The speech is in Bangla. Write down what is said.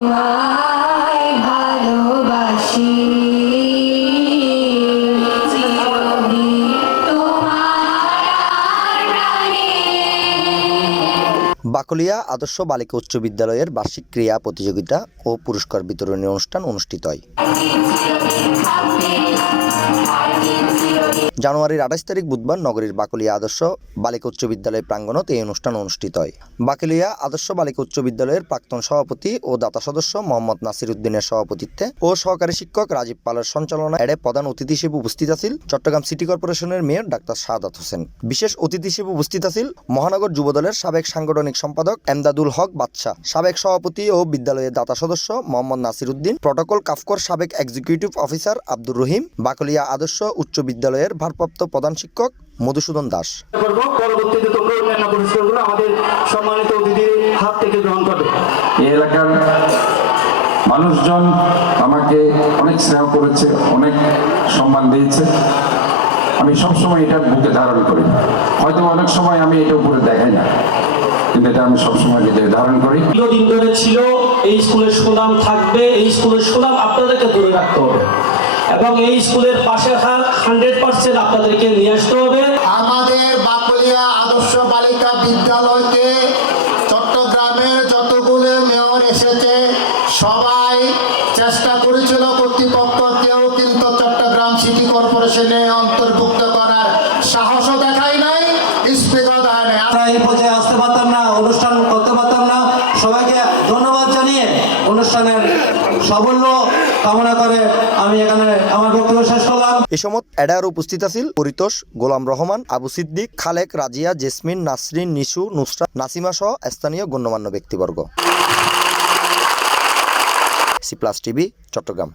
বাকলিয়া আদর্শ বালিকা উচ্চ বিদ্যালয়ের বার্ষিক ক্রীড়া প্রতিযোগিতা ও পুরস্কার বিতরণী অনুষ্ঠান অনুষ্ঠিত হয়। জানুয়ারির 28 তারিখ বুধবার নগরীর বাকলিয়া আদর্শ বালিকা উচ্চ বিদ্যালয় প্রাঙ্গণত এই অনুষ্ঠান অনুষ্ঠিত হয়। বাকলিয়া আদর্শ বালিকা উচ্চ বিদ্যালয়ের প্রাক্তন সভাপতি ও দাতা সদস্য মোহাম্মদ নাসির উদ্দিনের সভাপতিত্বে ও সহকারী শিক্ষক রাজীব পালের সঞ্চালনায় এর প্রধান অতিথি হিসেবে উপস্থিত আছেন চট্টগ্রাম সিটি কর্পোরেশনের মেয়র ডাক্তার শাহাদাত হোসেন। বিশেষ অতিথি হিসেবে উপস্থিত আছেন মহানগর যুবদলের সাবেক সাংগঠনিক সম্পাদক এমদাদুল হক বাদশা, সাবেক সভাপতি ও বিদ্যালয়ের দাতা সদস্য মোহাম্মদ নাসির উদ্দিন, প্রটোকল কাফকর সাবেক এক্সিকিউটিভ অফিসার আব্দুর রহিম, বাকলিয়া আদর্শ উচ্চ বিদ্যালয়ের ভারপ্রাপ্ত প্রধান শিক্ষক মধুসূদন দাস। পরবর্তীতে তোমরা অন্যান্য পুরস্কারগুলো আমাদের সম্মানিত অতিথির হাত থেকে গ্রহণ করবে। এই এলাকার মানুষজন আমাকে অনেক স্নেহ করেছে, অনেক সম্মান দিয়েছে। আমি সবসময় এটা বুকে ধারণ করি। হয়তো অনেক সময় আমি এটা উপরে দেখাই না, কিন্তু এটা আমি সবসময় নিজে ধারণ করি। দীর্ঘদিন ধরে ছিল এই স্কুলের সুনাম থাকবে, এই স্কুলের সুনাম আপনাদেরকে ধরে রাখতে হবে এবং এই স্কুলের পাশে 100% আপনাদেরকে নিয়ে আসতে হবে। আমাদের বাকলিয়া আদর্শ বালিকা বিদ্যালয়কে চট্টগ্রামের যতগুলো মেয়র এসেছে সবাই চেষ্টা করেছিল, কর্তৃপক্ষকেও কিন্তু চট্টগ্রাম সিটি কর্পোরেশনে অন্তর্ভুক্ত করার সাহসও দেখায় নাই, স্পিকার দেয় নাই। আমরা এই পর্যায়ে আসতে পারতাম না, অনুষ্ঠান করতে পারতাম না। সবাইকে ধন্যবাদ জানিয়ে অনুষ্ঠানের সাফল্য কামনা করে আমি এখানে আমার বক্তব্য শেষ করলাম। এই সময় এডার উপস্থিত আছেন পরিতোষ, গোলাম রহমান, আবু সিদ্দিক, খালেক, রাজিয়া, জেসমিন, নাসরিন, নিশু, নুসরাত, নাসিমা সহ স্থানীয় গণ্যমান্য ব্যক্তিবর্গ। C plus TV, Chittagong.